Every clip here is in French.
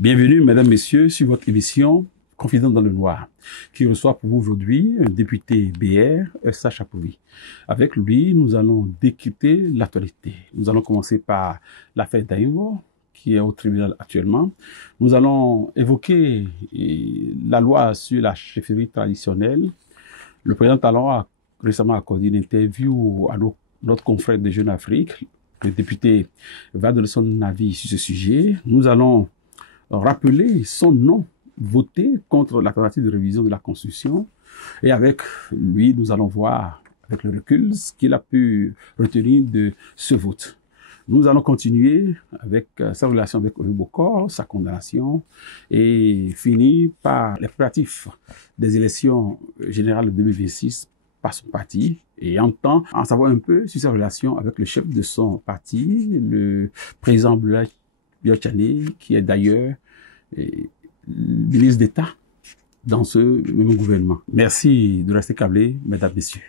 Bienvenue, mesdames, messieurs, sur votre émission Confident dans le Noir, qui reçoit pour vous aujourd'hui un député BR, Elsa Chapouri. Avec lui, nous allons décrypter l'actualité. Nous allons commencer par l'affaire d'Aïvo, qui est au tribunal actuellement. Nous allons évoquer la loi sur la chefferie traditionnelle. Le président Talon a récemment accordé une interview à notre confrère de Jeune Afrique. Le député va donner son avis sur ce sujet. Nous allons rappeler son nom voté contre la tentative de révision de la Constitution. Et avec lui, nous allons voir, avec le recul, ce qu'il a pu retenir de ce vote. Nous allons continuer avec sa relation avec Oyo Bokor, sa condamnation, et finir par les préparatifs des élections générales de 2026 par son parti, et en savoir un peu sur sa relation avec le chef de son parti, le président Blaise Diagne, qui est d'ailleurs ministre d'État dans ce même gouvernement. Merci de rester câblés, mesdames, messieurs.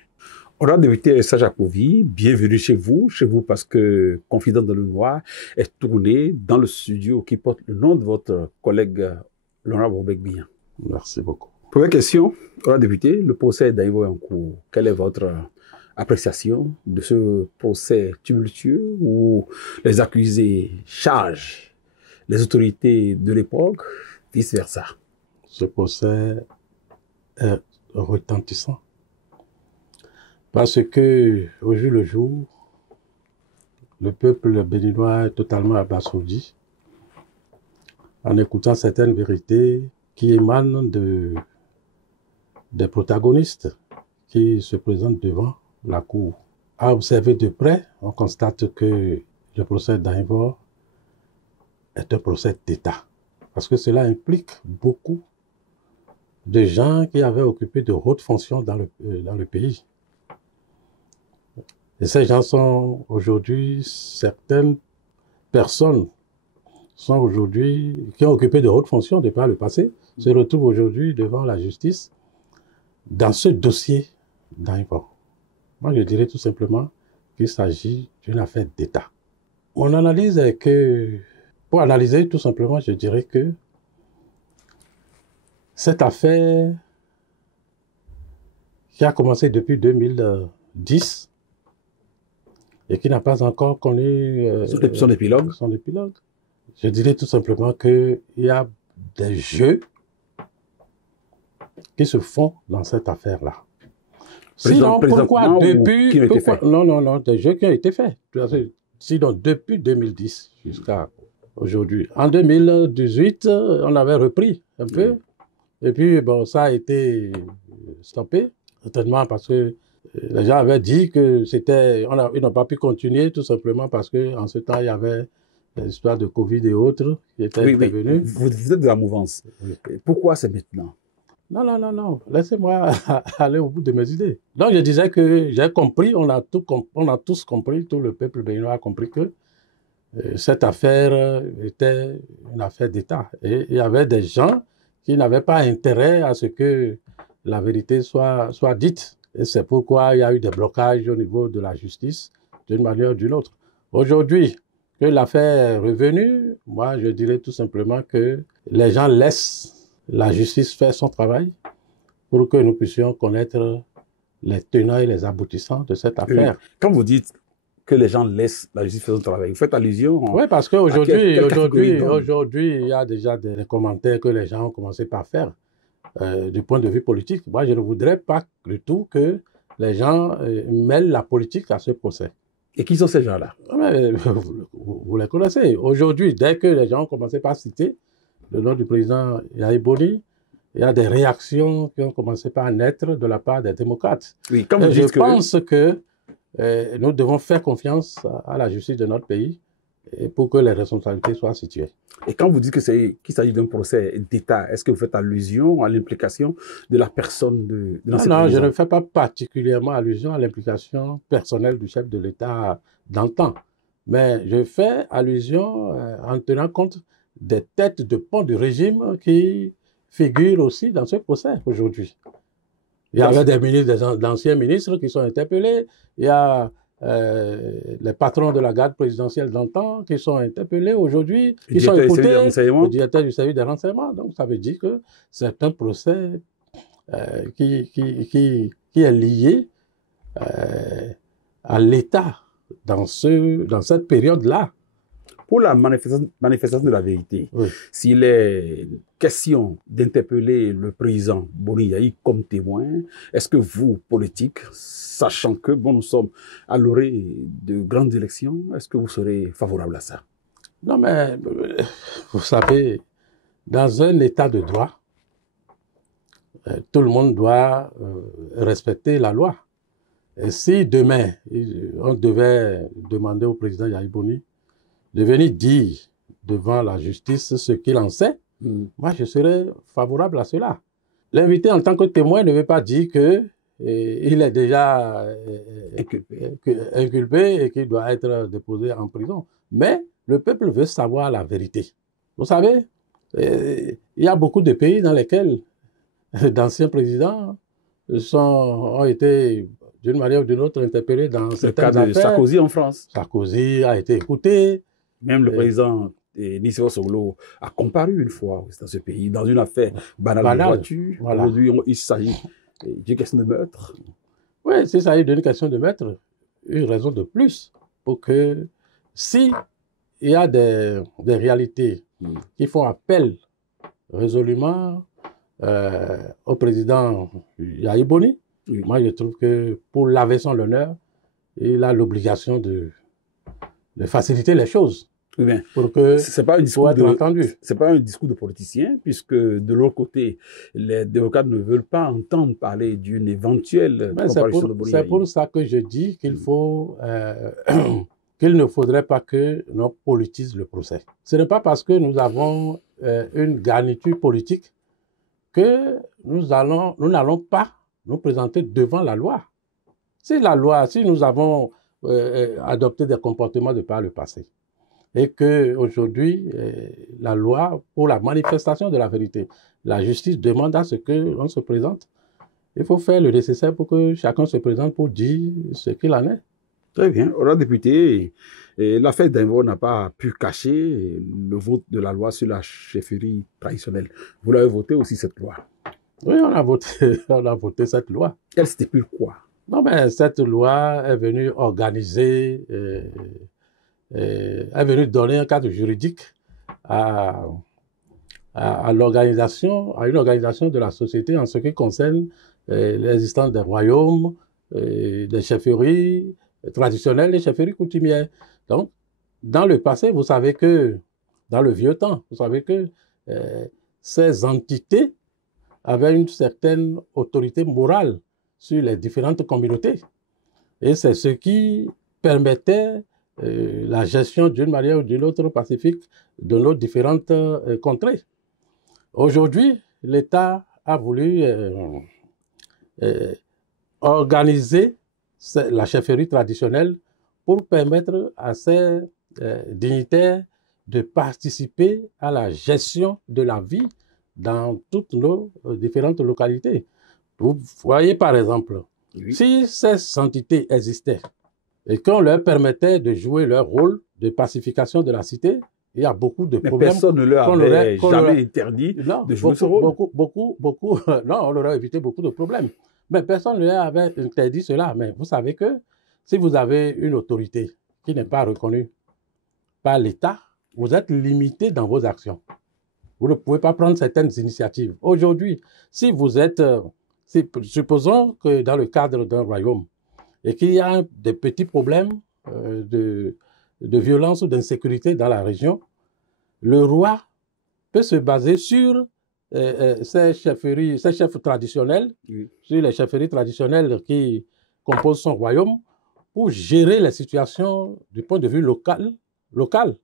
Honorable député Elsa Chapouri, bienvenue chez vous parce que Confident dans le Noir est tourné dans le studio qui porte le nom de votre collègue l'honorable Robert Biyan. Merci beaucoup. Première question, honorable député, le procès d'Aïvo est en cours. Quelle est votre appréciation de ce procès tumultueux où les accusés chargent les autorités de l'époque, vice-versa? Ce procès est retentissant parce que, au jour le jour, le peuple béninois est totalement abasourdi en écoutant certaines vérités qui émanent des protagonistes qui se présentent devant la cour. À observer de près, on constate que le procès d'Aïvo est un procès d'État. Parce que cela implique beaucoup de gens qui avaient occupé de hautes fonctions dans le pays. Et ces gens sont aujourd'hui, certaines personnes sont aujourd'hui, qui ont occupé de hautes fonctions depuis le passé, se retrouvent aujourd'hui devant la justice dans ce dossier d'Aïvo. Moi, je dirais tout simplement qu'il s'agit d'une affaire d'État. Mon analyse est que, pour analyser tout simplement, je dirais que cette affaire qui a commencé depuis 2010 et qui n'a pas encore connu son épilogue, je dirais tout simplement qu'il y a des jeux qui se font dans cette affaire-là. Sinon, pourquoi depuis... Non, des jeux qui ont été faits. Sinon, depuis 2010 jusqu'à aujourd'hui. En 2018, on avait repris un peu. Et puis, bon, ça a été stoppé, certainement parce que les gens avaient dit que ils n'ont pas pu continuer tout simplement parce qu'en ce temps, il y avait l'histoire de Covid et autres qui étaient intervenus. Vous êtes de la mouvance. Oui. Pourquoi c'est maintenant? Non. Laissez-moi aller au bout de mes idées. Donc, je disais que j'ai compris, on a tous compris, tout le peuple béninois a compris que cette affaire était une affaire d'État. Et il y avait des gens qui n'avaient pas intérêt à ce que la vérité soit dite. Et c'est pourquoi il y a eu des blocages au niveau de la justice, d'une manière ou d'une autre. Aujourd'hui, que l'affaire est revenue, moi, je dirais tout simplement que les gens laissent la justice faire son travail pour que nous puissions connaître les tenants et les aboutissants de cette affaire. Quand vous dites que les gens laissent la justice faire son travail, vous faites allusion... Oui, parce qu'aujourd'hui, il y a déjà des commentaires que les gens ont commencé par faire du point de vue politique. Moi, je ne voudrais pas du tout que les gens mêlent la politique à ce procès. Et qui sont ces gens-là? Vous les connaissez. Aujourd'hui, dès que les gens ont commencé par citer le nom du président Yahi Boni, il y a des réactions qui ont commencé par naître de la part des démocrates. Oui, comme vous dites pense que nous devons faire confiance à la justice de notre pays pour que les responsabilités soient situées. Et quand vous dites qu'il s'agit d'un procès d'État, est-ce que vous faites allusion à l'implication de la personne de l'ancien président? Non, je ne fais pas particulièrement allusion à l'implication personnelle du chef de l'État dans le temps. Mais je fais allusion en tenant compte des têtes de pont du régime qui figurent aussi dans ce procès aujourd'hui. Il y avait des ministres, d'anciens ministres qui sont interpellés. Il y a les patrons de la garde présidentielle d'antan qui sont interpellés aujourd'hui, qui sont Directeur du service de écoutés, renseignement. le directeur du service de renseignement. Donc, ça veut dire que c'est un procès qui est lié à l'État dans cette période-là. Pour la manifestation de la vérité, Oui. s'il est question d'interpeller le président Boni Yayi comme témoin, est-ce que vous, politiques, sachant que bon, nous sommes à l'orée de grandes élections, est-ce que vous serez favorable à ça? Non, mais vous savez, dans un État de droit, tout le monde doit respecter la loi. Et si demain, on devait demander au président Yayi Boni de venir dire devant la justice ce qu'il en sait, moi je serais favorable à cela. L'invité en tant que témoin ne veut pas dire que il est déjà inculpé et qu'il doit être déposé en prison. Mais le peuple veut savoir la vérité. Vous savez, il y a beaucoup de pays dans lesquels d'anciens présidents ont été d'une manière ou d'une autre interpellés dans certaines affaires. Le cas de Sarkozy en France. Sarkozy a été écouté. Même le président Nicéphore Soglo a comparu une fois dans ce pays, dans une affaire banale de voiture. Voilà. Aujourd'hui, il s'agit d'une question de meurtre. Oui, s'il s'agit d'une question de meurtre, une raison de plus pour que, si il y a des réalités qui font appel résolument au président Yayi Boni, moi je trouve que pour laver son honneur, il a l'obligation de faciliter les choses. Oui, bien. Pour que c'est pas un discours c'est pas un discours de politicien, puisque de l'autre côté, les démocrates ne veulent pas entendre parler d'une éventuelle comparution de Boni Yayi. C'est pour ça que je dis qu'il faut qu'il ne faudrait pas que l'on politise le procès. Ce n'est pas parce que nous avons une garniture politique que nous n'allons pas nous présenter devant la loi. Si nous avons adopté des comportements de par le passé, et qu'aujourd'hui, la loi, pour la manifestation de la vérité, la justice demande à ce que l'on se présente, il faut faire le nécessaire pour que chacun se présente pour dire ce qu'il en est. Très bien. Honorable député, l'affaire d'Invo n'a pas pu cacher le vote de la loi sur la chefferie traditionnelle. Vous l'avez voté aussi, cette loi? Oui, on a voté cette loi. Elle stipule quoi? Non, mais cette loi est venue organiser, est venue donner un cadre juridique à une organisation de la société en ce qui concerne l'existence des royaumes, des chefferies traditionnelles, des chefferies coutumières. Donc, dans le passé, vous savez que, dans le vieux temps, vous savez que ces entités avaient une certaine autorité morale sur les différentes communautés. Et c'est ce qui permettait la gestion d'une manière ou d'une autre pacifique de nos différentes contrées. Aujourd'hui, l'État a voulu organiser la chefferie traditionnelle pour permettre à ces dignitaires de participer à la gestion de la vie dans toutes nos différentes localités. Vous voyez par exemple, si ces entités existaient et qu'on leur permettait de jouer leur rôle de pacification de la cité, il y a beaucoup de problèmes. Personne ne leur avait jamais interdit de jouer ce rôle. Non, on leur a évité beaucoup de problèmes. Mais personne ne leur avait interdit cela. Mais vous savez que si vous avez une autorité qui n'est pas reconnue par l'État, vous êtes limité dans vos actions. Vous ne pouvez pas prendre certaines initiatives. Aujourd'hui, si vous êtes... supposons que dans le cadre d'un royaume, et qu'il y a des petits problèmes de violence ou d'insécurité dans la région, le roi peut se baser sur ces chefs traditionnels, sur les chefferies traditionnelles qui composent son royaume, pour gérer les situations du point de vue local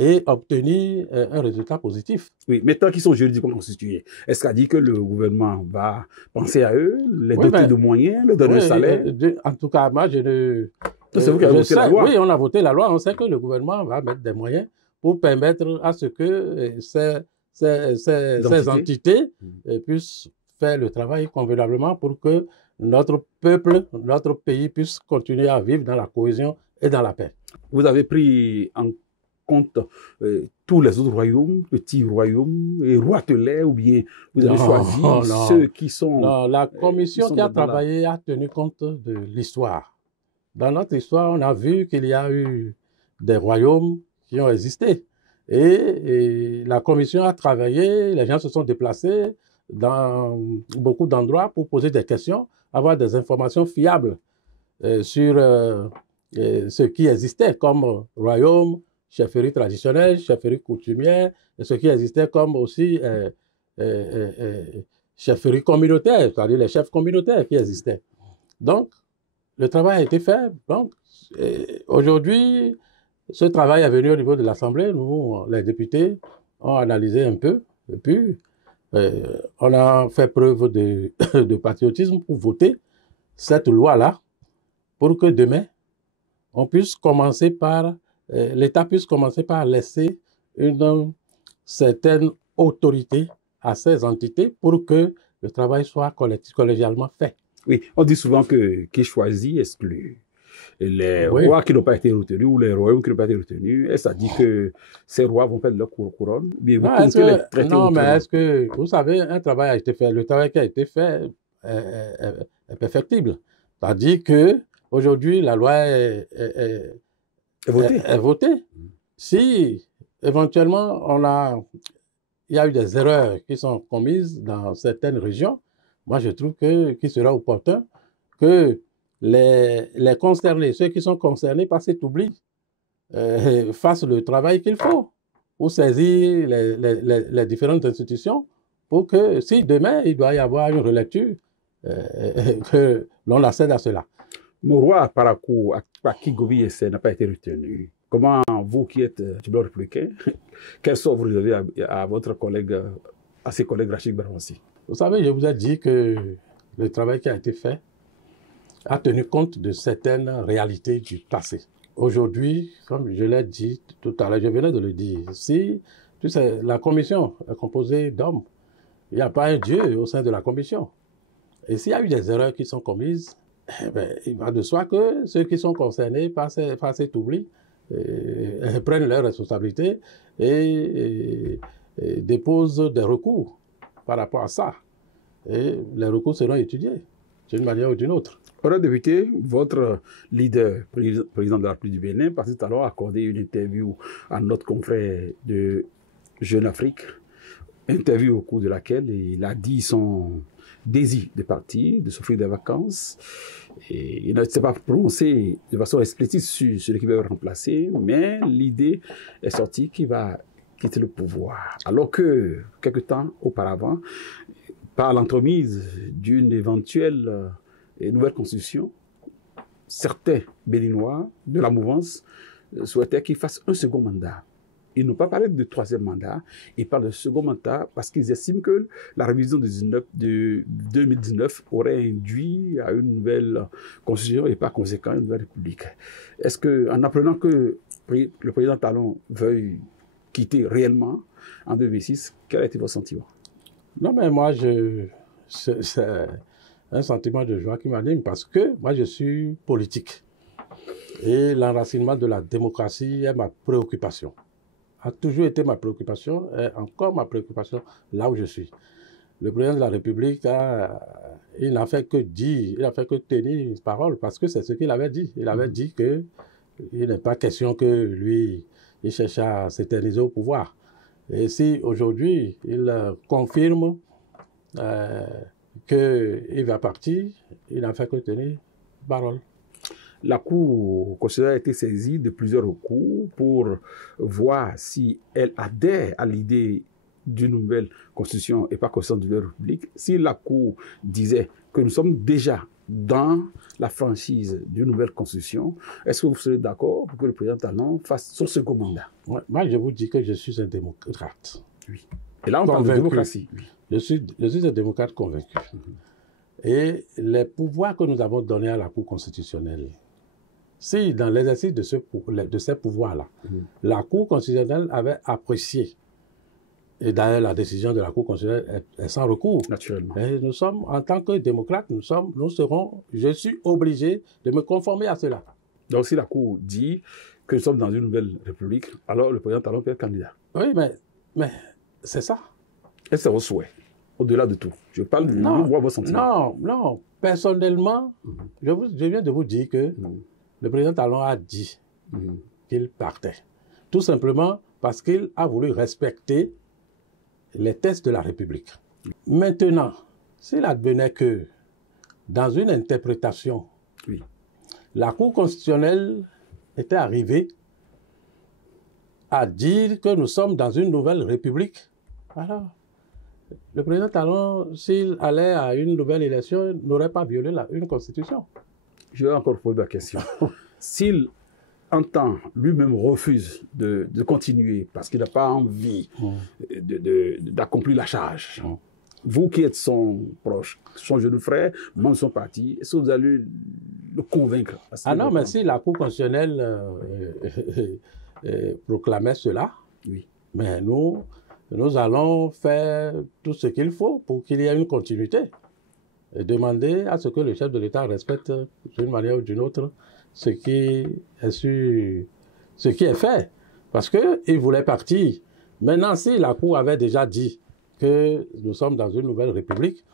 et obtenir un résultat positif. Oui, mais tant qu'ils sont juridiquement constitués, est-ce qu'a dit que le gouvernement va penser à eux, les doter de moyens, leur donner un salaire? En tout cas, moi, je ne... C'est vous qui avez voté la loi? Oui, on a voté la loi. On sait que le gouvernement va mettre des moyens pour permettre à ce que ces entités puissent faire le travail convenablement pour que notre peuple, notre pays puisse continuer à vivre dans la cohésion et dans la paix. Vous avez pris en compte tous les autres royaumes, petits royaumes, et roitelets, ou bien vous avez choisi ceux qui sont... Non, la commission qui a travaillé a tenu compte de l'histoire. Dans notre histoire, on a vu qu'il y a eu des royaumes qui ont existé. Et la commission a travaillé, les gens se sont déplacés dans beaucoup d'endroits pour poser des questions, avoir des informations fiables sur ce qui existait comme royaume, chefferie traditionnelle, chefferie coutumière, et ce qui existait comme aussi chefferie communautaire, c'est-à-dire les chefs communautaires qui existaient. Donc, le travail a été fait. Donc, aujourd'hui, ce travail est venu au niveau de l'Assemblée. Nous, les députés, ont analysé un peu. Et puis, on a fait preuve de patriotisme pour voter cette loi-là pour que demain, on puisse commencer par, l'État puisse commencer par laisser une certaine autorité à ces entités pour que le travail soit collégialement fait. Oui, on dit souvent que qui choisit exclut. Les rois qui n'ont pas été retenus ou les royaumes qui n'ont pas été retenus, ça dit que ces rois vont perdre leur couronne. Bien, non, mais est-ce que, vous savez, un travail a été fait. Le travail qui a été fait est perfectible. C'est-à-dire qu'aujourd'hui, la loi est votée. Si, éventuellement, il y a eu des erreurs qui sont commises dans certaines régions, moi, je trouve qu'il sera opportun que les concernés, ceux qui sont concernés par cet oubli, fassent le travail qu'il faut pour saisir les différentes institutions pour que, si demain, il doit y avoir une relecture, que l'on accède à cela. Mon roi Parakou, Paki Gobi n'a pas été retenu. Comment vous qui êtes du bloc républicain, quel sort vous réservez à votre collègue, à ses collègues Rachid Baronsi? Vous savez, je vous ai dit que le travail qui a été fait a tenu compte de certaines réalités du passé. Aujourd'hui, comme je l'ai dit tout à l'heure, je venais de le dire, si tu sais, la commission est composée d'hommes, il n'y a pas un Dieu au sein de la commission. Et s'il y a eu des erreurs qui sont commises, il va de soi que ceux qui sont concernés par cet oubli prennent leurs responsabilités et déposent des recours par rapport à ça. Et les recours seront étudiés d'une manière ou d'une autre. Honorable député, votre leader, président de la République du Bénin, partit alors accorder une interview à notre confrère de Jeune Afrique, interview au cours de laquelle il a dit son désir de partir, de s'offrir des vacances. Et il ne s'est pas prononcé de façon explicite sur celui qui va le remplacer, mais l'idée est sortie qu'il va quitter le pouvoir. Alors que, quelque temps auparavant, par l'entremise d'une éventuelle nouvelle constitution, certains Béninois de la mouvance souhaitaient qu'il fasse un second mandat. Ils n'ont pas parlé de troisième mandat, ils parlent de second mandat parce qu'ils estiment que la révision de 2019 aurait induit à une nouvelle constitution et par conséquent une nouvelle république. Est-ce qu'en apprenant que le président Talon veuille quitter réellement en 2006, quel a été votre sentiment? Non, mais moi, c'est un sentiment de joie qui m'anime parce que moi, je suis politique. Et l'enracinement de la démocratie est ma préoccupation. A toujours été ma préoccupation et encore ma préoccupation là où je suis. Le président de la République, il n'a fait que dire, il n'a fait que tenir parole parce que c'est ce qu'il avait dit. Il avait dit qu'il n'est pas question que lui, il cherche à s'éterniser au pouvoir. Et si aujourd'hui, il confirme qu'il va partir, il n'a fait que tenir parole. La Cour constitutionnelle a été saisie de plusieurs recours pour voir si elle adhère à l'idée d'une nouvelle constitution et pas constitution de la République. Si la Cour disait que nous sommes déjà dans la franchise d'une nouvelle constitution, est-ce que vous serez d'accord pour que le président Talon fasse son second mandat? Ouais, moi, je vous dis que je suis un démocrate. Oui. Et là, on parle de démocratie. Oui. Je suis un démocrate convaincu. Et les pouvoirs que nous avons donnés à la Cour constitutionnelle, si dans l'exercice de ces pouvoirs-là, la Cour constitutionnelle avait apprécié Et d'ailleurs, la décision de la Cour constitutionnelle est sans recours. Naturellement. Et nous sommes, en tant que démocrates, je suis obligé de me conformer à cela. Donc, si la Cour dit que nous sommes dans une nouvelle république, alors le président Talon peut être candidat. Oui, mais c'est ça. Et c'est vos souhaits, au-delà de tout. Je parle de vos sentiments. Non. Personnellement, je viens de vous dire que le président Talon a dit qu'il partait. Tout simplement parce qu'il a voulu respecter les textes de la République. Maintenant, s'il advenait que, dans une interprétation, la Cour constitutionnelle était arrivée à dire que nous sommes dans une nouvelle République, alors, le président Talon, s'il allait à une nouvelle élection, n'aurait pas violé une constitution. Je vais encore poser la question. S'il entend, lui-même refuse de continuer parce qu'il n'a pas envie d'accomplir la charge, vous qui êtes son proche, son jeune frère, membre de son parti, est-ce que vous allez le convaincre? Ah non, mais si la Cour constitutionnelle proclamait cela, mais nous allons faire tout ce qu'il faut pour qu'il y ait une continuité. Et demander à ce que le chef de l'État respecte d'une manière ou d'une autre ce qui est fait. Parce qu'il voulait partir. Maintenant, si la Cour avait déjà dit que nous sommes dans une nouvelle République,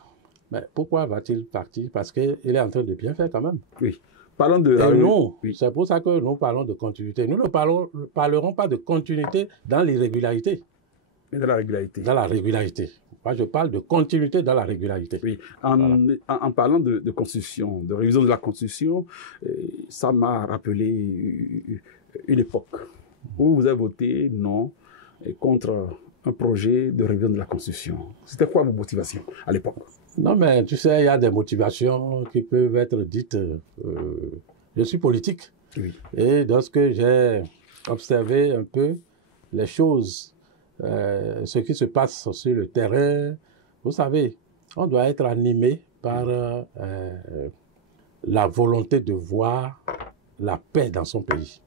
mais pourquoi va-t-il partir? Parce qu'il est en train de bien faire quand même. Oui. Parlons de... Et nous, c'est pour ça que nous parlons de continuité. Nous ne parlerons pas de continuité dans l'irrégularité. Mais dans la régularité. Dans la régularité. Moi, je parle de continuité dans la régularité. Oui. En parlant de constitution, de révision de la constitution, ça m'a rappelé une époque où vous avez voté non contre un projet de révision de la constitution. C'était quoi vos motivations à l'époque? Non, mais tu sais, il y a des motivations qui peuvent être dites. Je suis politique. Oui. Et lorsque j'ai observé un peu les choses, ce qui se passe sur le terrain, vous savez, on doit être animé par la volonté de voir la paix dans son pays,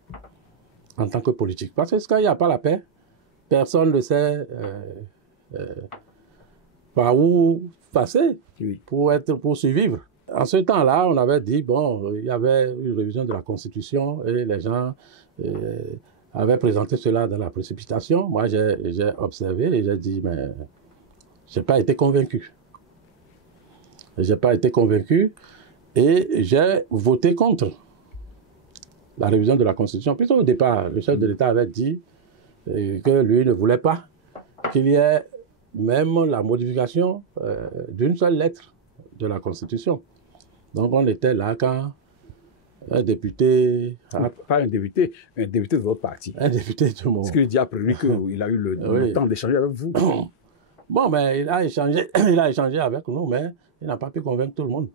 en tant que politique. Parce que quand il n'y a pas la paix, personne ne sait par où passer pour survivre. En ce temps-là, on avait dit, bon, il y avait une révision de la Constitution et les gens avaient présenté cela dans la précipitation. Moi, j'ai observé et j'ai dit, mais je n'ai pas été convaincu. Je n'ai pas été convaincu et j'ai voté contre la révision de la Constitution. Puisque au départ, le chef de l'État avait dit que lui ne voulait pas qu'il y ait même la modification d'une seule lettre de la Constitution. Donc on était là quand un député... Pas un député de votre parti. Un député de mon... Parce qu'il dit après lui qu'il a eu le temps d'échanger avec vous. Bon, mais il a échangé avec nous, mais il n'a pas pu convaincre tout le monde.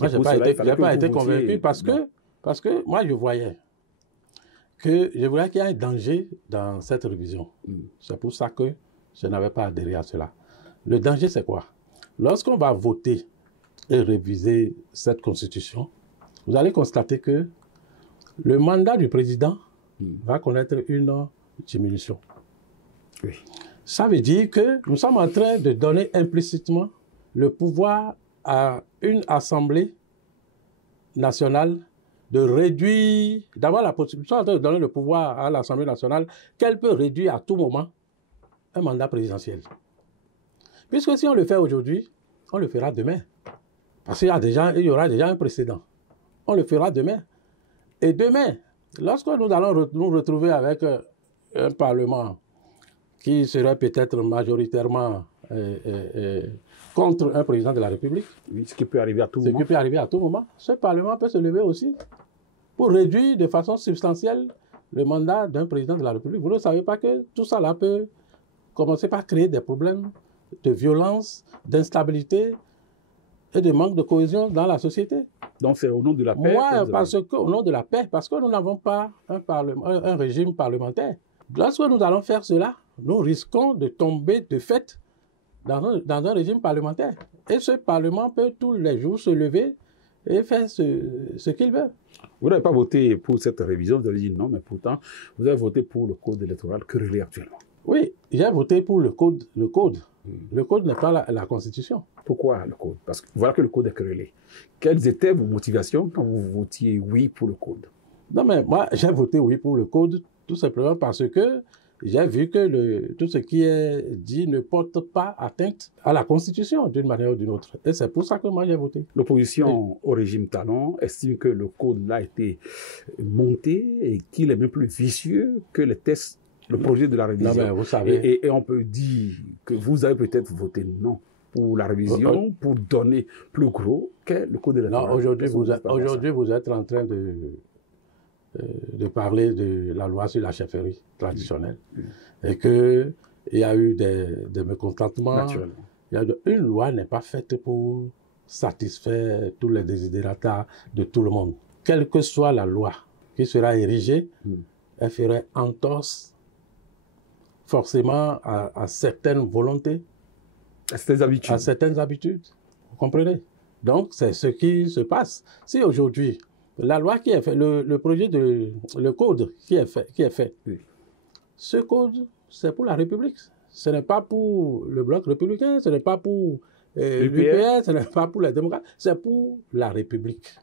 Moi, je n'ai pas été convaincu parce que moi, je voyais qu'il y a un danger dans cette révision. C'est pour ça que je n'avais pas adhéré à cela. Le danger, c'est quoi? Lorsqu'on va voter et réviser cette constitution, vous allez constater que le mandat du président va connaître une diminution. Oui. Ça veut dire que nous sommes en train de donner implicitement le pouvoir à une assemblée nationale de réduire, d'avoir la possibilité de donner le pouvoir à l'Assemblée nationale qu'elle peut réduire à tout moment un mandat présidentiel. Puisque si on le fait aujourd'hui, on le fera demain. Parce qu'il y aura déjà un précédent. On le fera demain. Et demain, lorsque nous allons nous retrouver avec un Parlement qui serait peut-être majoritairement contre un président de la République. Oui, ce qui peut arriver à tout moment. Ce qui peut arriver à tout moment. Ce Parlement peut se lever aussi pour réduire de façon substantielle le mandat d'un président de la République. Vous ne savez pas que tout ça là peut commencer par créer des problèmes de violence, d'instabilité et de manque de cohésion dans la société. Donc c'est au nom de la paix? Au nom de la paix, parce que nous n'avons pas un régime parlementaire. Lorsque nous allons faire cela, nous risquons de tomber de fait dans un régime parlementaire. Et ce Parlement peut tous les jours se lever et faire ce qu'il veut. Vous n'avez pas voté pour cette révision, vous avez dit non, mais pourtant, vous avez voté pour le code électoral querellé actuellement. Oui, j'ai voté pour le code. Le code n'est pas la Constitution. Pourquoi le code? Parce que voilà que le code est querellé. Quelles étaient vos motivations quand vous votiez oui pour le code? Non, mais moi, j'ai voté oui pour le code, tout simplement parce que j'ai vu que tout ce qui est dit ne porte pas atteinte à la Constitution d'une manière ou d'une autre. Et c'est pour ça que moi, j'ai voté. L'opposition au régime Talon estime que le code a été monté et qu'il est même plus vicieux que les tests, le projet de la révision. Non, mais vous savez... Et on peut dire que vous avez peut-être voté non pour la révision, pour donner plus gros que le code électoral. Non, aujourd'hui, vous êtes en train de parler de la loi sur la chefferie traditionnelle et qu'il y a eu des mécontentements. Naturellement. Une loi n'est pas faite pour satisfaire tous les desiderata de tout le monde. Quelle que soit la loi qui sera érigée, elle ferait entorse forcément à certaines volontés, à certaines habitudes. Vous comprenez? Donc, c'est ce qui se passe. Si aujourd'hui, la loi qui est faite, le code qui est fait, oui. Ce code, c'est pour la République. Ce n'est pas pour le bloc républicain, ce n'est pas pour l'UPR, ce n'est pas pour les démocrates, c'est pour la République.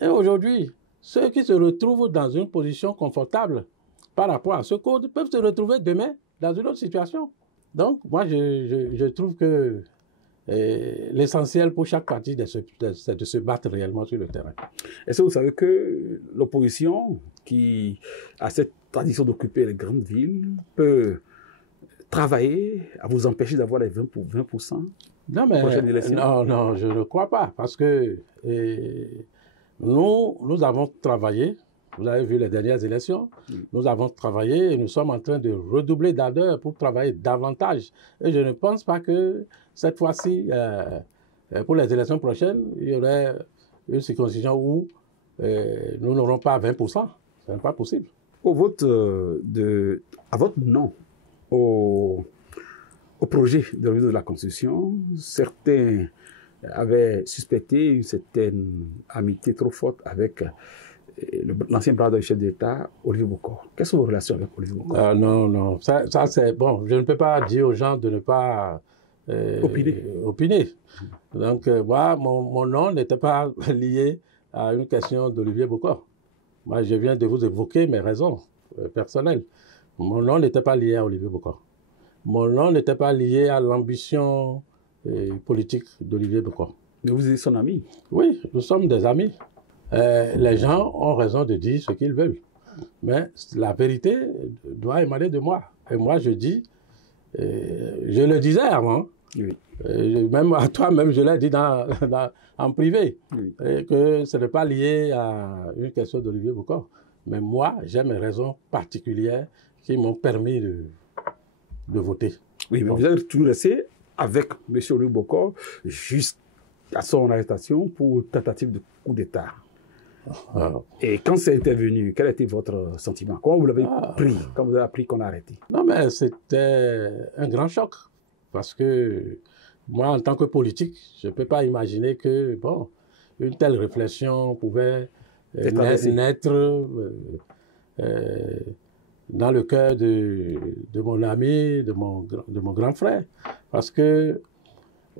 Et aujourd'hui, ceux qui se retrouvent dans une position confortable par rapport à ce code peuvent se retrouver demain dans une autre situation. Donc, moi, je trouve que l'essentiel pour chaque parti, c'est de se battre réellement sur le terrain. Est-ce que vous savez que l'opposition, qui a cette tradition d'occuper les grandes villes, peut travailler à vous empêcher d'avoir les 20% non, mais, non, je ne crois pas. Parce que nous avons travaillé. Vous avez vu les dernières élections. Nous avons travaillé et nous sommes en train de redoubler d'ardeur pour travailler davantage. Et je ne pense pas que cette fois-ci, pour les élections prochaines, il y aurait une circonscription où nous n'aurons pas 20%. Ce n'est pas possible. Au vote à votre non au projet de révision de la Constitution, certains avaient suspecté une certaine amitié trop forte avec l'ancien bras de chef d'État, Olivier Bokor. Quelles sont vos relations avec Olivier Bokor? Non. Ça c'est bon. Je ne peux pas dire aux gens de ne pas opiner. Donc, moi, mon nom n'était pas lié à une question d'Olivier Bokor. Moi, je viens de vous évoquer mes raisons personnelles. Mon nom n'était pas lié à Olivier Bokor. Mon nom n'était pas lié à l'ambition politique d'Olivier Bokor. Mais vous êtes son ami? Oui, nous sommes des amis. Les gens ont raison de dire ce qu'ils veulent. Mais la vérité doit émaner de moi. Et moi, je dis, je le disais avant, oui. Même à toi-même, je l'ai dit en privé, oui. Que ce n'est pas lié à une question d'Olivier Bokor. Mais moi, j'ai mes raisons particulières qui m'ont permis de voter. Oui, mais vous êtes toujours resté avec M. Olivier Bokor jusqu'à son arrestation pour tentative de coup d'État. Et quand c'est intervenu, quel était votre sentiment? Comment vous l'avez pris quand vous avez appris qu'on a arrêté? Non, mais c'était un grand choc. Parce que moi, en tant que politique, je ne peux pas imaginer que, une telle réflexion pouvait naître dans le cœur de mon ami, de mon grand frère. Parce que,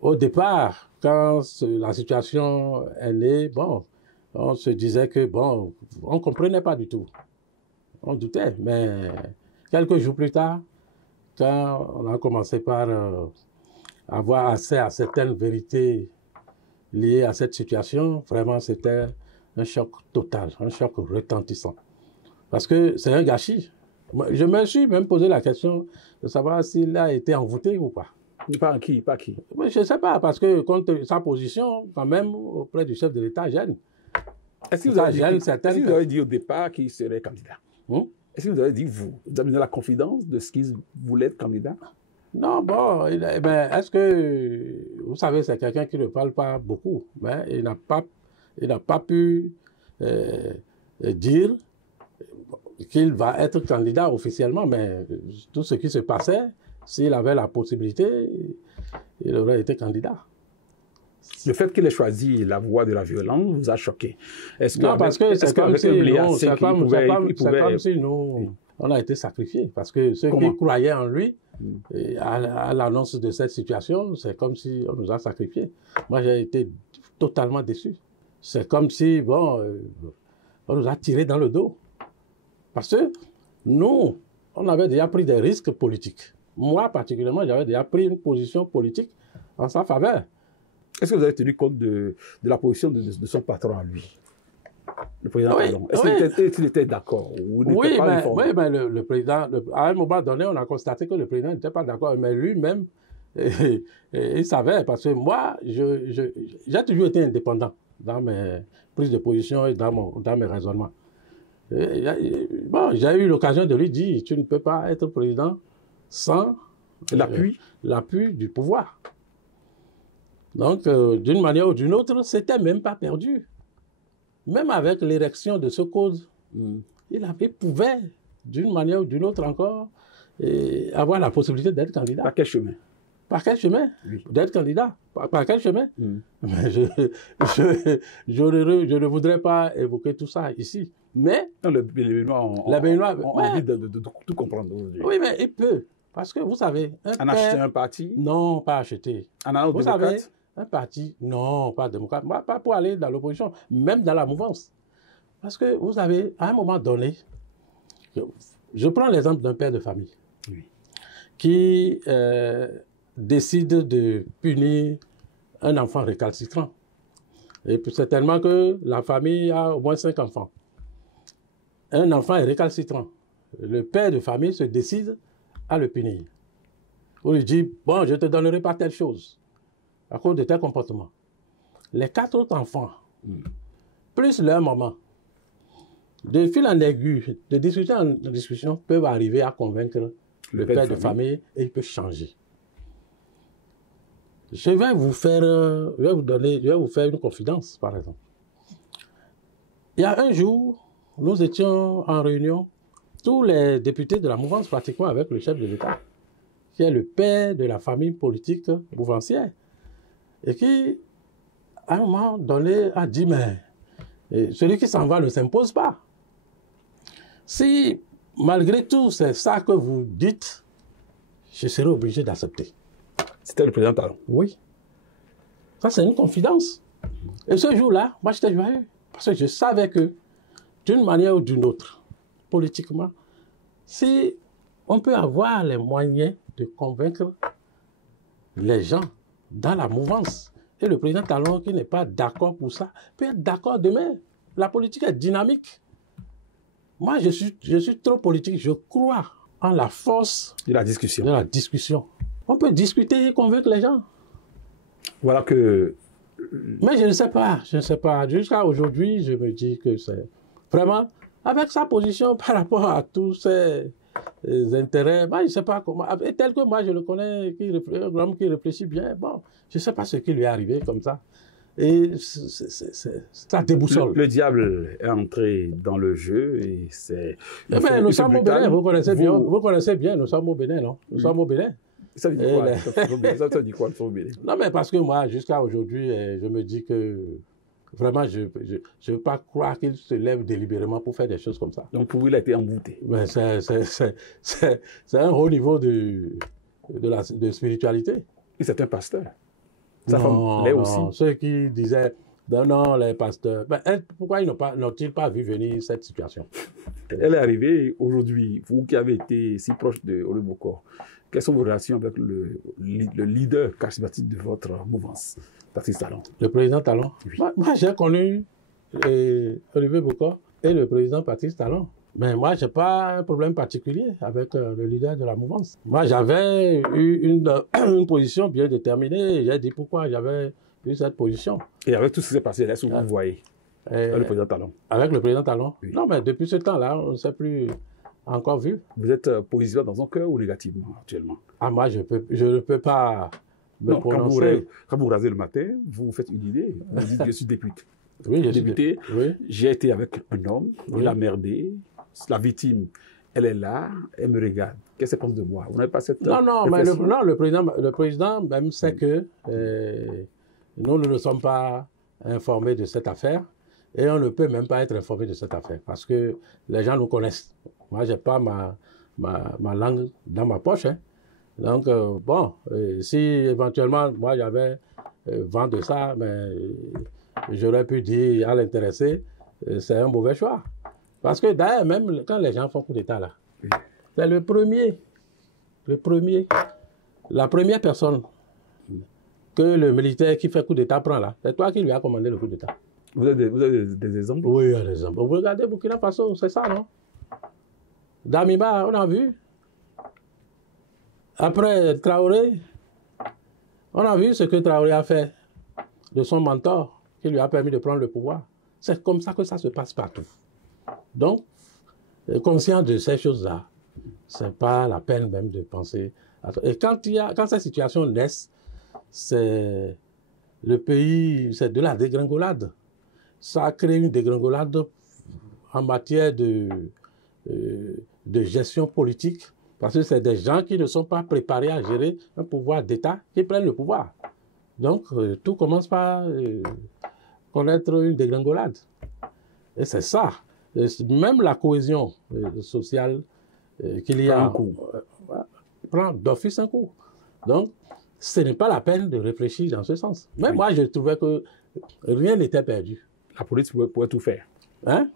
au départ, quand la situation est née, on se disait que, on ne comprenait pas du tout. On doutait, mais quelques jours plus tard, quand on a commencé par avoir accès à certaines vérités liées à cette situation, vraiment c'était un choc total, un choc retentissant. Parce que c'est un gâchis. Je me suis même posé la question de savoir s'il a été envoûté ou pas. Pas qui? Mais je ne sais pas, parce que contre sa position, quand même, auprès du chef de l'État, gêne. Est-ce que vous avez dit au départ qu'il serait candidat? Est-ce que vous avez dit, vous avez donné la confidence de ce qu'il voulait être candidat? Non, est-ce que, vous savez, c'est quelqu'un qui ne parle pas beaucoup, mais il n'a pas pu dire qu'il va être candidat officiellement, mais tout ce qui se passait, s'il avait la possibilité, il aurait été candidat. Le fait qu'il ait choisi la voie de la violence vous a choqué. Non, parce que c'est comme si nous, on a été sacrifiés. Parce que ceux qui croyaient en lui, et à l'annonce de cette situation, c'est comme si on nous a sacrifiés. Moi, j'ai été totalement déçu. C'est comme si, bon, on nous a tiré dans le dos. Parce que nous, on avait déjà pris des risques politiques. Moi, particulièrement, j'avais déjà pris une position politique en sa faveur. Est-ce que vous avez tenu compte de la position de son patron à lui, le président Talon? Est-ce qu'il était d'accord? Oui, mais le président, à un moment donné, on a constaté que le président n'était pas d'accord, mais lui-même, il savait, parce que moi, j'ai toujours été indépendant dans mes prises de position et dans mes raisonnements. Bon, j'ai eu l'occasion de lui dire, tu ne peux pas être président sans l'appui du pouvoir. Donc, d'une manière ou d'une autre, c'était même pas perdu. Même avec l'érection de ce cause, il pouvait, d'une manière ou d'une autre encore, avoir la possibilité d'être candidat. Par quel chemin? Par quel chemin? Oui. D'être candidat. Par quel chemin? Mais je ne voudrais pas évoquer tout ça ici. Mais... Non, les Béninois ont envie de tout comprendre aujourd'hui. Oui, mais il peut. Parce que vous savez... acheter un parti? Non, pas acheter. Vous savez, un parti, non, pas démocrate, pas pour aller dans l'opposition, même dans la mouvance. Parce que vous savez, à un moment donné, je prends l'exemple d'un père de famille qui décide de punir un enfant récalcitrant. Et puis certainement que la famille a au moins 5 enfants. Un enfant est récalcitrant. Le père de famille se décide à le punir. On lui dit, bon, je ne te donnerai pas telle chose à cause de tel comportement. Les 4 autres enfants, plus leur maman, de fil en aiguille, de discussion en discussion, peuvent arriver à convaincre le père de famille et il peut changer. Je vais vous faire une confidence, par exemple. Il y a un jour, nous étions en réunion, tous les députés de la mouvance, pratiquement avec le chef de l'État, qui est le père de la famille politique mouvancière, et qui, à un moment donné, a dit, mais celui qui s'en va ne s'impose pas. Si, malgré tout, c'est ça que vous dites, je serai obligé d'accepter. C'était le président Talon? Oui. Ça, c'est une confidence. Et ce jour-là, moi, j'étais joyeux. Parce que je savais que, d'une manière ou d'une autre, politiquement, si on peut avoir les moyens de convaincre les gens dans la mouvance, et le président Talon qui n'est pas d'accord pour ça, peut être d'accord demain. La politique est dynamique. Moi, je suis trop politique. Je crois en la force de la discussion. On peut discuter et convaincre les gens. Voilà que... Mais je ne sais pas. Jusqu'à aujourd'hui, je me dis que c'est vraiment, avec sa position par rapport à tous ces intérêts, moi, je ne sais pas comment, tel que moi je le connais, un homme qui réfléchit bien, bon, je ne sais pas ce qui lui est arrivé comme ça. Et ça déboussole. Le diable est entré dans le jeu et c'est... Mais nous sommes au Bénin, vous connaissez bien, nous sommes au Bénin, non? Nous sommes au Bénin. Ça veut dire quoi? Ça dit quoi, le Bénin? Non, mais parce que moi, jusqu'à aujourd'hui, je me dis que vraiment, je ne veux pas croire qu'il se lève délibérément pour faire des choses comme ça. Donc pour vous, il a été embouté. Mais c'est un haut niveau de spiritualité. Et c'est un pasteur. Sa femme l'est aussi. Ceux qui disaient, non, les pasteurs, pourquoi n'ont-ils pas vu venir cette situation? Elle est arrivée aujourd'hui, vous qui avez été si proche de Ole Bokor, quelles sont vos relations avec le leader charismatique de votre mouvance, Patrice Talon? Le président Talon? Oui. Moi, j'ai connu Olivier Bokor et le président Patrice Talon. Mais moi, je n'ai pas un problème particulier avec le leader de la mouvance. Moi, j'avais eu une position bien déterminée. J'ai dit pourquoi j'avais eu cette position. Et avec tout ce qui s'est passé, est-ce que vous voyez le président Talon? Avec le président Talon? Oui. Non, mais depuis ce temps-là, on ne s'est plus encore vu. Vous êtes positif dans son cœur ou négativement actuellement? Ah, moi, je ne peux pas me prononcer. Quand vous rasez le matin, vous faites une idée. Vous dites je suis député. Oui, je suis député. Oui. J'ai été avec un homme, il a merdé. La victime, elle est là, elle me regarde. Qu'est-ce qu'elle pense de moi? Vous n'avez pas cette... Non, mais le président même sait que nous ne sommes pas informés de cette affaire. Et on ne peut même pas être informé de cette affaire parce que les gens nous connaissent. Moi, je n'ai pas ma langue dans ma poche. Hein. Donc, bon, si éventuellement, moi, j'avais vent de ça, mais j'aurais pu dire à l'intéressé, c'est un mauvais choix. Parce que d'ailleurs, même quand les gens font coup d'État, là, c'est la première personne que le militaire qui fait coup d'État prend là, c'est toi qui lui as commandé le coup d'État. Vous avez des exemples? Oui, il y a des exemples. Vous regardez Burkina Faso, c'est ça, non? Damiba, on a vu. Après Traoré, on a vu ce que Traoré a fait de son mentor, qui lui a permis de prendre le pouvoir. C'est comme ça que ça se passe partout. Donc, conscient de ces choses-là, c'est pas la peine même de penser. Et quand ces situations naissent, c'est le pays, c'est de la dégringolade. Ça a créé une dégringolade en matière de gestion politique, parce que c'est des gens qui ne sont pas préparés à gérer un pouvoir d'État qui prennent le pouvoir. Donc, tout commence par connaître une dégringolade. Et c'est ça. Et même la cohésion sociale qu'il y a prend d'office un coup. Donc, ce n'est pas la peine de réfléchir dans ce sens. Mais moi, je trouvais que rien n'était perdu. La politique pouvait tout faire. Hein?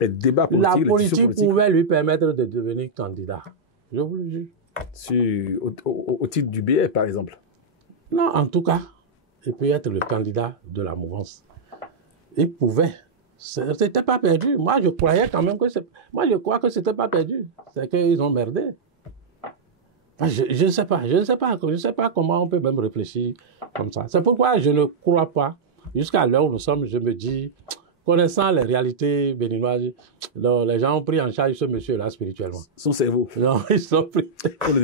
Les débats politiques, la politique pouvait lui permettre de devenir candidat. Je vous le jure. Au titre du BR, par exemple. Non, en tout cas, il peut être le candidat de la mouvance. Il pouvait. C'était pas perdu. Moi, je croyais quand même que moi, je crois que c'était pas perdu. C'est qu'ils ont merdé. Je ne sais pas. Je ne sais pas comment on peut même réfléchir comme ça. C'est pourquoi je ne crois pas. Jusqu'à l'heure où nous sommes, je me dis, connaissant les réalités béninoises, les gens ont pris en charge ce monsieur-là spirituellement. Son cerveau. Non, ils sont pris.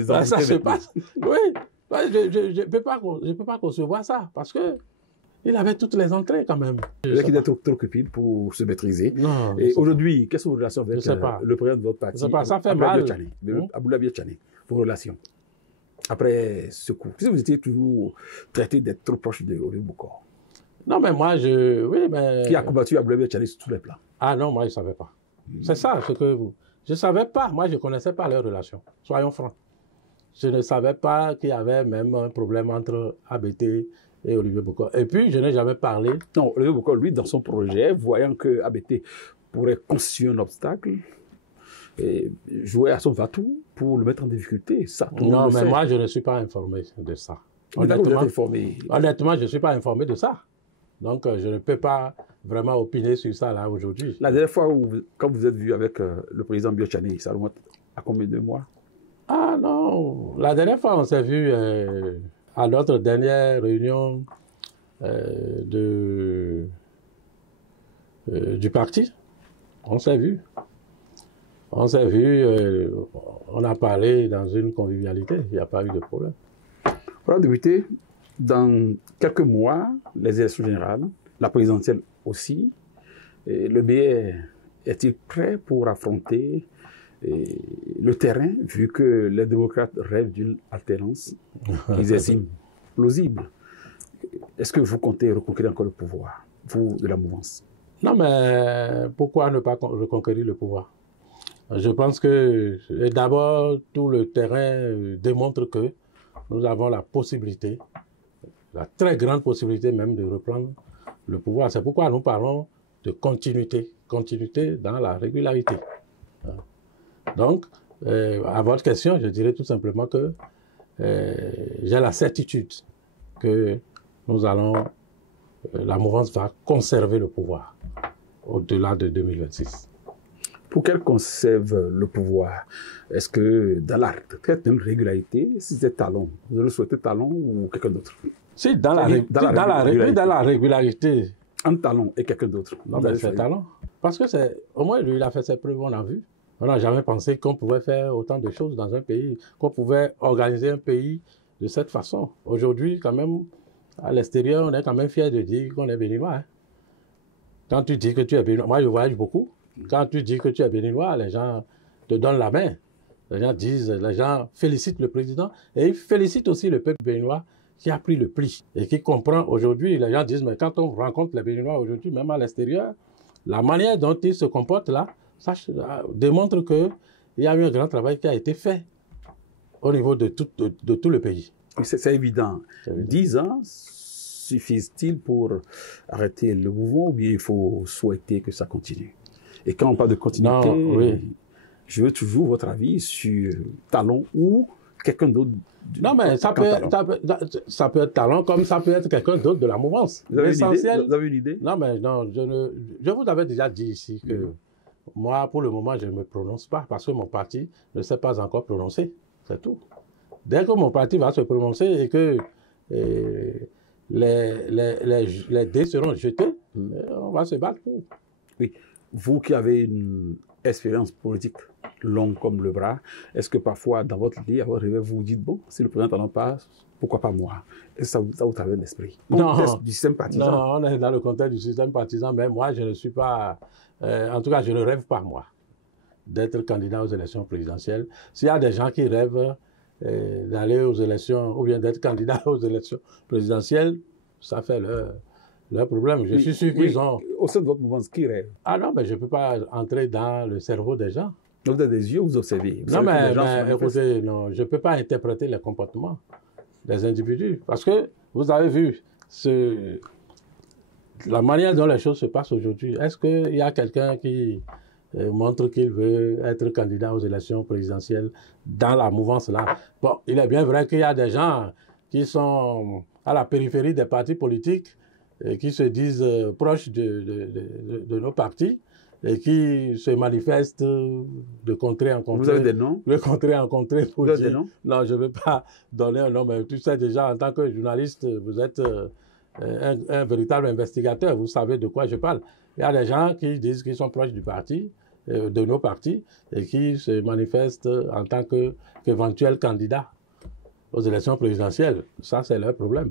Ça se passe. Oui. Je ne peux pas concevoir ça parce que il avait toutes les entrées quand même. Il était trop cupide pour se maîtriser. Non, et aujourd'hui, quelles sont vos relations avec le président de votre parti? Je sais pas, ça fait mal. Aboulaye Tchani, vos relations après ce coup. Puisque vous étiez toujours traité d'être trop proche de Olivier Bokor. Non, mais moi, oui, mais... Qui a combattu Aboulaye Tchani sur tous les plans. Ah non, moi, je ne savais pas. C'est ça, ce que vous... Je ne savais pas. Moi, je ne connaissais pas leurs relations. Soyons francs. Je ne savais pas qu'il y avait même un problème entre ABT et Olivier Bokor. Et puis, je n'ai jamais parlé. Non, Olivier Bokor, lui, dans son projet, voyant que ABT pourrait constituer un obstacle, et jouer à son va-tout pour le mettre en difficulté. Ça, non, mais moi, je ne suis pas informé de ça. Honnêtement, je ne suis pas informé de ça. Donc, je ne peux pas vraiment opiner sur ça là aujourd'hui. La dernière fois, quand vous êtes vu avec le président Biotchani, ça remonte à combien de mois? Ah non, la dernière fois, on s'est vu à notre dernière réunion du parti. On s'est vu. On s'est vu, on a parlé dans une convivialité, il n'y a pas eu de problème. Voilà, député, dans quelques mois, les élections générales, la présidentielle aussi, le BR est-il prêt pour affronter le terrain, vu que les démocrates rêvent d'une alternance qu'ils estiment plausible? Est-ce que vous comptez reconquérir encore le pouvoir, vous, de la mouvance? Non, mais pourquoi ne pas reconquérir le pouvoir? Je pense que d'abord, tout le terrain démontre que nous avons la possibilité, la très grande possibilité même de reprendre le pouvoir. C'est pourquoi nous parlons de continuité dans la régularité. Donc, à votre question, je dirais tout simplement que j'ai la certitude que nous allons, la mouvance va conserver le pouvoir au-delà de 2026. Pour qu'elle conserve le pouvoir, est-ce que dans la même régularité, si c'est Talon, vous le souhaitez Talon ou quelqu'un d'autre? Si, dans la régularité. Un Talon et quelqu'un d'autre. Non, mais c'est Talon. Parce que au moins, lui, il a fait ses preuves, on a vu. On n'a jamais pensé qu'on pouvait faire autant de choses dans un pays, qu'on pouvait organiser un pays de cette façon. Aujourd'hui, quand même, à l'extérieur, on est quand même fiers de dire qu'on est béninois. Hein. Quand tu dis que tu es béninois, moi je voyage beaucoup. Quand tu dis que tu es béninois, les gens te donnent la main. Les gens félicitent le président et ils félicitent aussi le peuple béninois qui a pris le pli et qui comprend aujourd'hui. Les gens disent, mais quand on rencontre les béninois aujourd'hui, même à l'extérieur, la manière dont il se comporte là, ça démontre qu'il y a eu un grand travail qui a été fait au niveau de tout le pays. C'est évident. 10 ans suffisent-ils pour arrêter le mouvement ou bien il faut souhaiter que ça continue? Et quand on parle de continuité, Non, oui. je veux toujours votre avis sur Talon ou quelqu'un d'autre. Non, mais ça peut être Talon comme ça peut être quelqu'un d'autre de la mouvance. Vous avez L'essentiel. vous avez une idée? Non, mais non, je vous avais déjà dit ici que moi, pour le moment, je ne me prononce pas parce que mon parti ne s'est pas encore prononcé. C'est tout. Dès que mon parti va se prononcer et que les dés seront jetés, on va se battre pour. Oui. Vous qui avez une expérience politique longue comme le bras, est-ce que parfois, dans votre lit, à votre réveil, vous vous dites, bon, si le président Talon passe, pourquoi pas moi? Est-ce que ça vous traverse l'esprit? Non. Du système partisan? Non, on est dans le contexte du système partisan, mais moi, je ne suis pas... en tout cas, je ne rêve pas, moi, d'être candidat aux élections présidentielles. S'il y a des gens qui rêvent d'aller aux élections, ou bien d'être candidat aux élections présidentielles, ça fait leur problème. Je suis sûr qu'ils ont... Au sein de votre mouvement, qui rêve? Ah non, mais je ne peux pas entrer dans le cerveau des gens. Vous avez des yeux, vous observez. Non, mais écoutez, non, je ne peux pas interpréter les comportements des individus. Parce que vous avez vu la manière dont les choses se passent aujourd'hui. Est-ce qu'il y a quelqu'un qui montre qu'il veut être candidat aux élections présidentielles dans la mouvance là? Bon, il est bien vrai qu'il y a des gens qui sont à la périphérie des partis politiques et qui se disent proches de nos partis et qui se manifestent de contrée en contrée. Vous avez des noms? De contrée en contrée. Vous avez des noms? Non, je ne vais pas donner un nom, mais tu sais déjà, en tant que journaliste, vous êtes un véritable investigateur. Vous savez de quoi je parle. Il y a des gens qui disent qu'ils sont proches du parti, de nos partis, et qui se manifestent en tant qu'éventuels candidats aux élections présidentielles. Ça, c'est leur problème.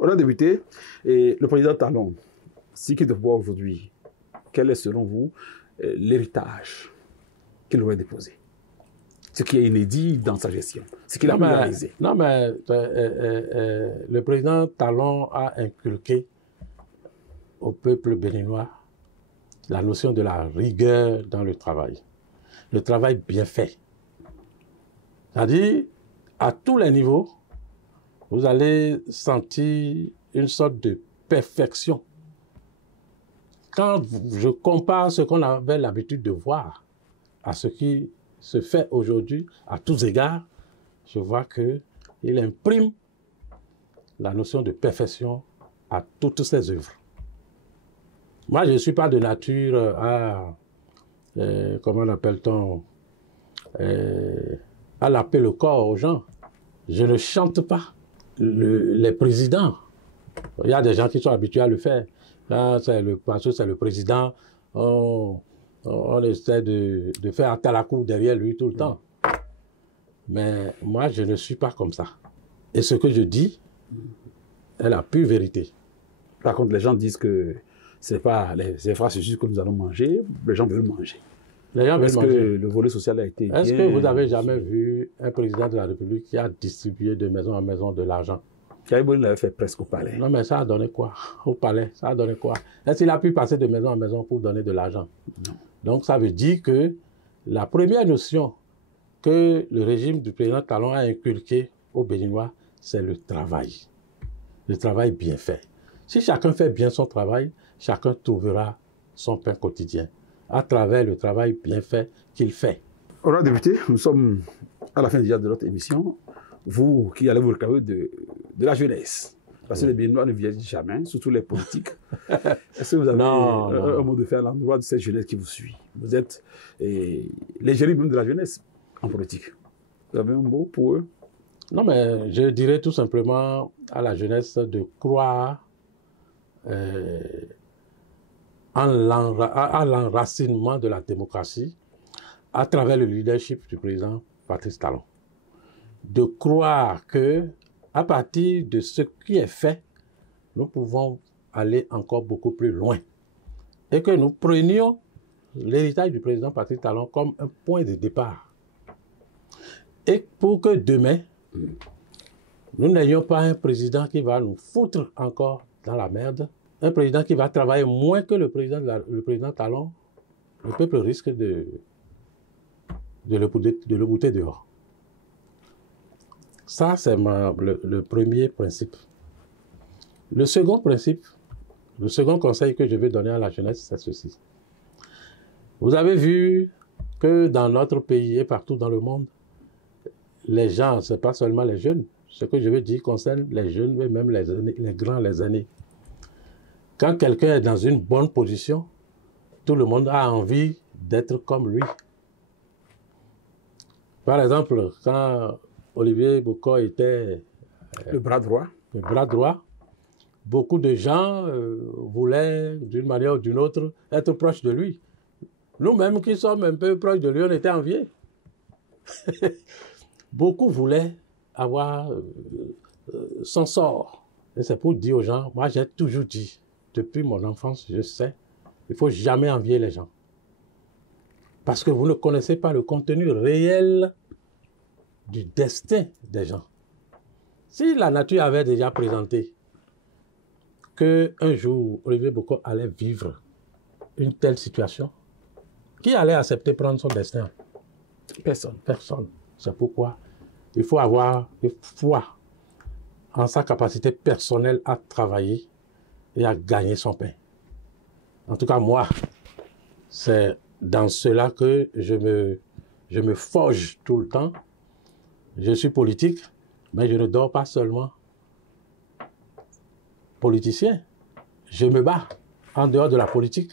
On a débuté, et le président Talon, s'il quitte le pouvoir aujourd'hui, quel est selon vous l'héritage qu'il aurait déposé? Ce qui est inédit dans sa gestion, ce qu'il a réalisé. Non, mais le président Talon a inculqué au peuple béninois la notion de la rigueur dans le travail bien fait. C'est-à-dire, à tous les niveaux, vous allez sentir une sorte de perfection. Quand je compare ce qu'on avait l'habitude de voir à ce qui se fait aujourd'hui, à tous égards, je vois qu'il imprime la notion de perfection à toutes ses œuvres. Moi, je ne suis pas de nature à, comment l'appelle-t-on, à laper le corps aux gens. Je ne chante pas les présidents. Il y a des gens qui sont habitués à le faire. Là, parce que c'est le président, on essaie de faire à la cour derrière lui tout le temps. Mais moi, je ne suis pas comme ça. Et ce que je dis est la pure vérité. Par contre, les gens disent que ce n'est pas les infrastructures que nous allons manger, les gens veulent manger. Les gens veulent manger. Est-ce que le volet social a été Est-ce que vous avez jamais vu un président de la République qui a distribué de maison en maison de l'argent? Kaïboun l'avait fait presque au palais. Non, mais ça a donné quoi? Au palais, ça a donné quoi? Est-ce qu'il a pu passer de maison en maison pour donner de l'argent? Non. Donc, ça veut dire que la première notion que le régime du président Talon a inculquée aux Béninois, c'est le travail. Le travail bien fait. Si chacun fait bien son travail, chacun trouvera son pain quotidien à travers le travail bien fait qu'il fait. Honorable député, nous sommes à la fin déjà de notre émission. Vous qui allez vous réclamer de la jeunesse, parce que les Béninois ne viennent jamais, surtout les politiques. Est-ce que vous avez un mot de faire à l'endroit de cette jeunesse qui vous suit? Vous êtes l'égérie même de la jeunesse en politique. Vous avez un mot pour eux? Non, mais je dirais tout simplement à la jeunesse de croire à l'enracinement de la démocratie à travers le leadership du président Patrice Talon. De croire que à partir de ce qui est fait, nous pouvons aller encore beaucoup plus loin. Et que nous prenions l'héritage du président Patrice Talon comme un point de départ. Et pour que demain, nous n'ayons pas un président qui va nous foutre encore dans la merde, un président qui va travailler moins que le président Talon, le peuple risque de le bouter dehors. Ça, c'est le premier principe. Le second principe, le second conseil que je vais donner à la jeunesse, c'est ceci. Vous avez vu que dans notre pays et partout dans le monde, les gens, ce n'est pas seulement les jeunes, ce que je veux dire concerne les jeunes, mais même les grands, les aînés. Quand quelqu'un est dans une bonne position, tout le monde a envie d'être comme lui. Par exemple, quand Olivier Bokor était le bras droit, beaucoup de gens voulaient, d'une manière ou d'une autre, être proches de lui. Nous-mêmes qui sommes un peu proches de lui, on était enviés. Beaucoup voulaient avoir son sort. Et c'est pour dire aux gens, moi j'ai toujours dit, depuis mon enfance, je sais, il ne faut jamais envier les gens. Parce que vous ne connaissez pas le contenu réel du destin des gens. Si la nature avait déjà présenté qu'un jour, Olivier Bokor allait vivre une telle situation, qui allait accepter prendre son destin? Personne. Personne. C'est pourquoi il faut avoir foi en sa capacité personnelle à travailler et à gagner son pain. En tout cas, moi, c'est dans cela que je me forge tout le temps. Je suis politique, mais je ne dors pas seulement politicien. Je me bats en dehors de la politique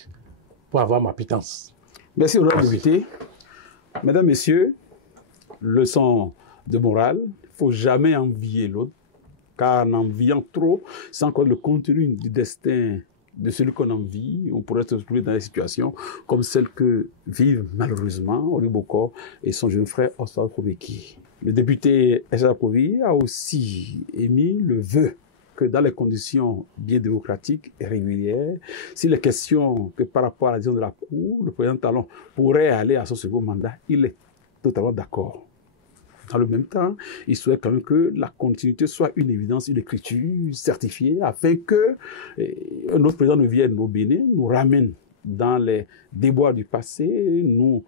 pour avoir ma pitance. Merci, honorable député. Mesdames, Messieurs, leçon de morale, il ne faut jamais envier l'autre, car en enviant trop, sans connaître le contenu du destin de celui qu'on envie, on pourrait se retrouver dans des situations comme celles que vivent malheureusement Olivier Bokor et son jeune frère Oswald Kobeki. Le député Essa Kovi a aussi émis le vœu que dans les conditions bien démocratiques et régulières, si les questions que par rapport à la décision de la Cour, le président Talon pourrait aller à son second mandat, il est totalement d'accord. Dans le même temps, il souhaite quand même que la continuité soit une évidence, une écriture certifiée, afin que un autre président ne vienne au Bénin, nous ramène dans les déboires du passé, nous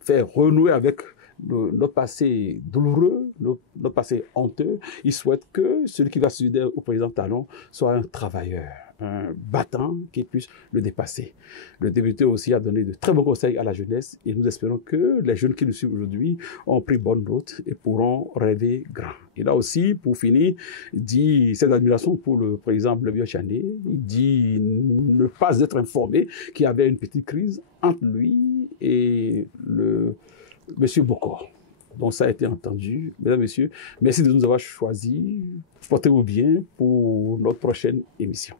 faire renouer avec notre passé douloureux, notre passé honteux. Il souhaite que celui qui va succéder au président Talon soit un travailleur, un battant qui puisse le dépasser. Le député aussi a donné de très bons conseils à la jeunesse et nous espérons que les jeunes qui nous suivent aujourd'hui ont pris bonne note et pourront rêver grand. Et là aussi, pour finir, il dit cette admiration pour le président Blebio Chané. Il dit ne pas être informé qu'il y avait une petite crise entre lui et Monsieur Bokor. Donc ça a été entendu. Mesdames, Messieurs, merci de nous avoir choisis. Portez-vous bien pour notre prochaine émission.